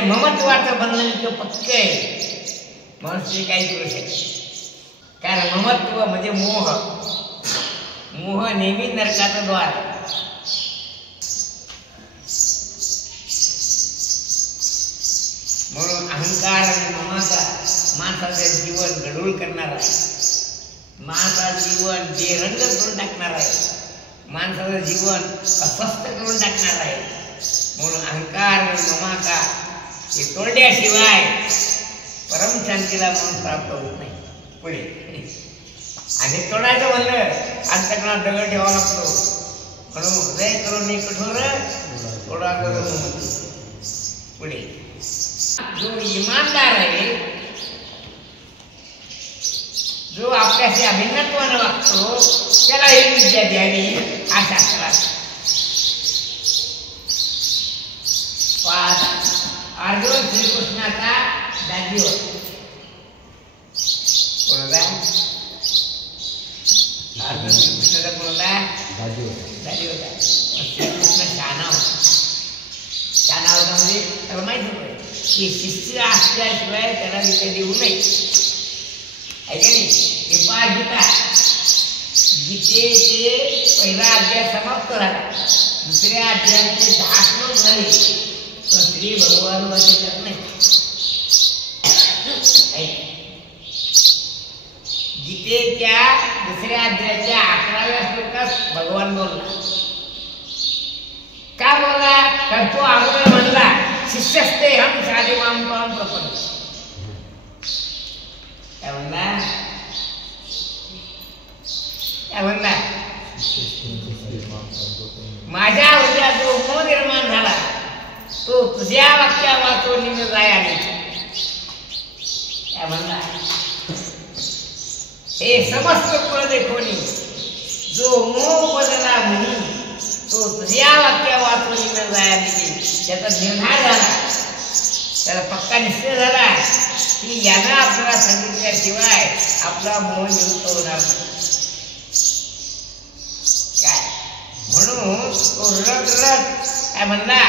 म्हणजे ममत्वाचं बंधन इतकं पक्क आहे, मनुष्य काही करू शकत. कारण ममत्व म्हणजे मोह. मोह नेहमी नरकाचं द्वार. म्हणून अहंकार आणि ममता माणसाचं जीवन गढूळ करणार आहे. माणसाचं जीवन बेरंग करून टाकणार आहे. माणसाचं जीवन अस्वस्थ करून टाकणार आहे. म्हणून अहंकार आणि ममता हे तोडल्याशिवाय परमशांतीला मन प्राप्त होत नाही. पुढे आणि तोडायचं म्हणलं अंतःकरणात दगड ठेवावा लागतो. म्हणून हृदय करून कठोर थोडा करून. पुढे जो इमानदार आहे, जो आपल्याशी अभिन्नत्वानं वागतो, त्याला ही विद्या द्यावी हा शास्त्रात. अर्जुन श्रीकृष्णाचा दाजी होता. कोणाला? अर्जुन श्रीकृष्णाचा कोणाला दाजी होता. श्रीकृष्ण शहाणा होता. शहाणा होता म्हणजे त्याला माहित होतं की शिष्य असल्याशिवाय त्याला विद्या देऊ नये. आहे का नाही? हे पहा गीता. गीतेचे पहिला अध्याय समाप्त झाला. दुसऱ्या अध्यायाचे 10 श्लोक झाले, पण श्री भगवान वाचतात नाही. गीतेच्या दुसऱ्या अध्यायाच्या 11व्या श्लोकात भगवान बोलला. का बोलला? तर तो अगोदर म्हणला शिष्यस्ते हम साधे माम पाम प्रपन्न. काय म्हणला? काय म्हणला? माझ्या हृदयात जो मोह निर्माण झाला तो तुझ्या वाक्या वाचून निघून जाय. आणि काय म्हणला? हे समस्त कुळ देखोनी जो मोह बदला म्हणी तो तुझ्या वाक्या वाचून निघून जाय. त्याचा निर्धार झाला, त्याला पक्का निश्चय झाला की यानं आपल्याला सांगितल्याशिवाय आपला मोह निवृत्त होणार नाही. काय म्हणून तो रडत रडत काय म्हणला?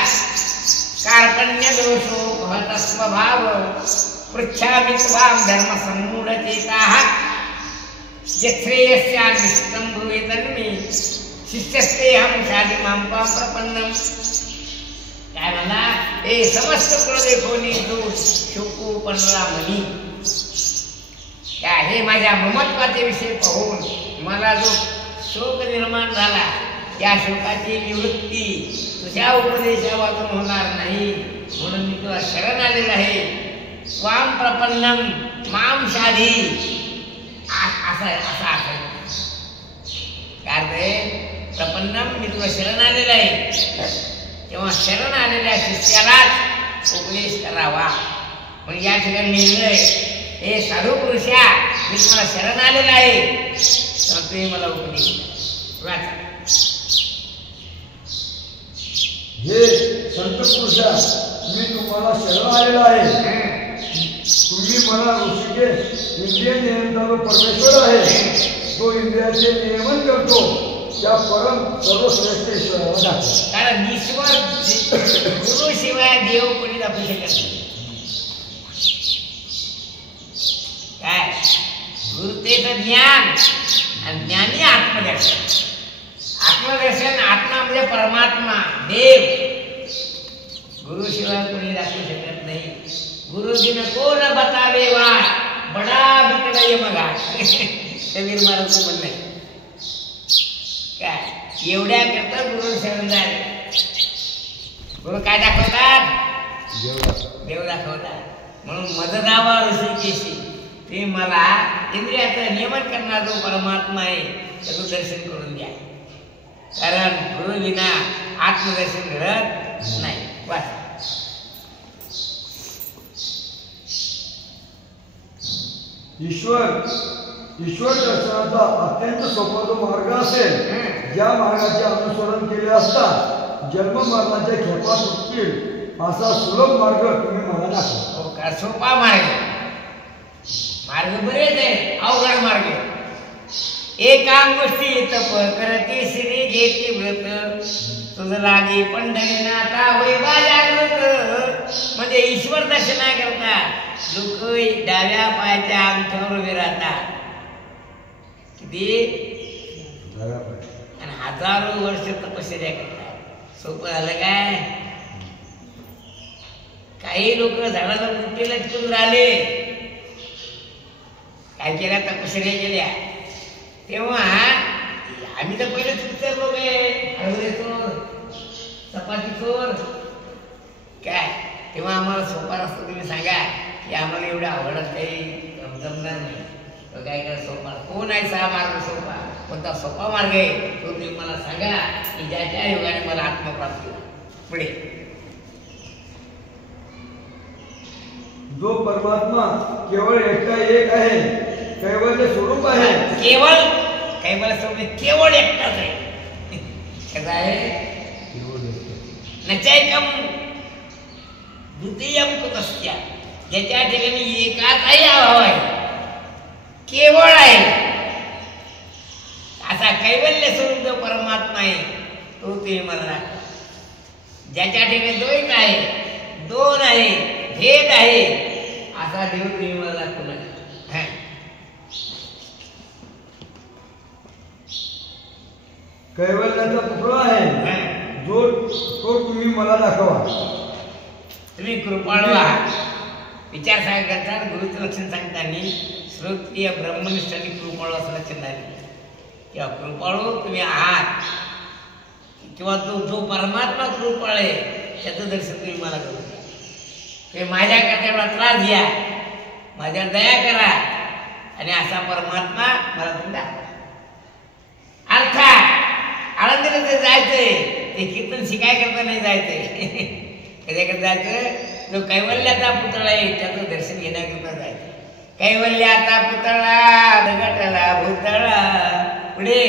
कार्पण्य दोषो भवतः स्वभाव पृच्छामि त्वां धर्म सम्मूढचेताः यच्छ्रेयस्यान्विष्टं ब्रूहितन्मे शिष्यस्तेऽहं शाधि मां त्वां प्रपन्नम्. काय म्हणला? हे समस्त कुळ देखोनी दोष शोकू पणला म्हणी. काय हे माझ्या ममत्वाचे विषय पाहून मला जो शोक निर्माण झाला, त्या शोकाची निवृत्ती तुझ्या उपदेशावातून होणार नाही. म्हणून मी तुला शरण आलेला आहे. स्वाम प्रपन्नम माम शाधी. असा काय प्रपन्नम, मी तुला शरण आलेला आहे. तेव्हा शरण आलेल्या शिष्यालाच उपदेश करावा. म्हणजे या ठिकाणी लिहिलंय, हे साधू पुरुषा मी तुम्हाला शरण आलेला आहे, तर तुम्ही मला उपदेश वाचा. हे संत पुरुषा मी तुम्हाला शरण आलेला आहे. तुम्ही मला ऋषिकेश इंद्रिय नियंत्रण परमेश्वर आहे, तो इंद्रियाचे नियमन करतो त्या परम सर्वश्रेष्ठ ईश्वराला. कारण ईश्वर गुरु शिवाय देव कोणी दाखवू शकत नाही. काय गुरुतेचं ज्ञान आणि ज्ञानी आत्मदर्शन. आत्मदर्शन आत्मा म्हणजे परमात्मा देव. गुरु शिवाय कोणी दाखवू शकत नाही. गुरु बिन कोण बतावे वाट बडा बिकडय मगा. कबीर महाराज म्हणले. काय एवढ्या करता गुरु शरण झाले. गुरु काय दाखवतात? देव दाखवतात. म्हणून मददावा ऋषिकेशी ते मला इंद्रियाचं नियमन करणारा जो परमात्मा आहे त्याचं दर्शन करून द्या. कारण गुरु विना आत्मदर्शन घडत नाही. वाचा. ईश्वर दर्शनाचा अत्यंत सोपा जो मार्ग असेल, ज्या मार्गाचे अनुसरण केले असता जन्म मरणाच्या खेपा सुटतील असा सुलभ मार्ग तुम्ही मला दाखवा. सोपा मार्ग बरेच आहे. अवघड मार्ग. एकांगोष्टी तप करते श्री घेते व्रत तुझ लागे पंढरीनाथा वैवा जागृत. म्हणजे ईश्वर दर्शनाकरता लोक डाव्या पायाच्या अंगठ्यावर उभे राहतात. किती? आणि हजारो वर्ष तपश्चर्या करतात. सोपं झालं काय? काही लोक झाडाला मुठी लटकून राहिले, काय केल्या? तपश्चर्या केल्या. तेव्हा आम्ही तर पहिले चुकते लोक आहे, हळवे चोर, चपाती चोर काय. तेव्हा आम्हाला सोपा रस्ता तुम्ही सांगा की आम्हाला एवढं आवडत काही जमणार नाही. काय करा सोपा? कोण आहे 6 मार्ग सोपा? कोणता सोपा मार्ग आहे तो तुम्ही मला सांगा की ज्याच्या योगाने मला आत्मप्राप्ती होईल. पुढे जो परमात्मा केवळ एकटा एक आहे, कैवल्य स्वरूप आहे. केवळ कैवल्य स्वरूप केवळ एकटाच आहे. कसं आहे? नचैकम द्वितीयम कुतस्या, ज्याच्या ठिकाणी एकाचाही अभाव आहे, केवळ आहे असा कैवल्य स्वरूप जो परमात्मा आहे तो तुम्ही मला दाखवा. ज्याच्या ठिकाणी द्वैत आहे, दोन आहे, भेद आहे असा देव तुम्ही मला दाखवू नका. कैवल्याचा पुतळा आहे जो तो तुम्ही मला दाखवा. तुम्ही कृपाळू आहात. विचार करतात गुरुचं लक्षण सांगताना श्रोत्रिय ब्रह्मनिष्ठ आणि कृपाळू असं लक्षण झाले. किंवा कृपाळू तुम्ही आहात किंवा तो जो परमात्मा कृपाळ आहे त्याचं दर्शन तुम्ही मला करू द्या. ते माझ्याकरता एवढा त्रास घ्या, माझ्यावर दया करा आणि असा परमात्मा मला तुम्ही दाखवा. अर्थात आळंदीला ते जायचंय, ते कीर्तन शिकाय करता नाही जायचंय. कशाकडे जायचं? जो कैवल्याचा पुतळा आहे त्याचं दर्शन घेण्याकरता जायचं. कैवल्याचा पुतळा दगटला भुतळा. पुढे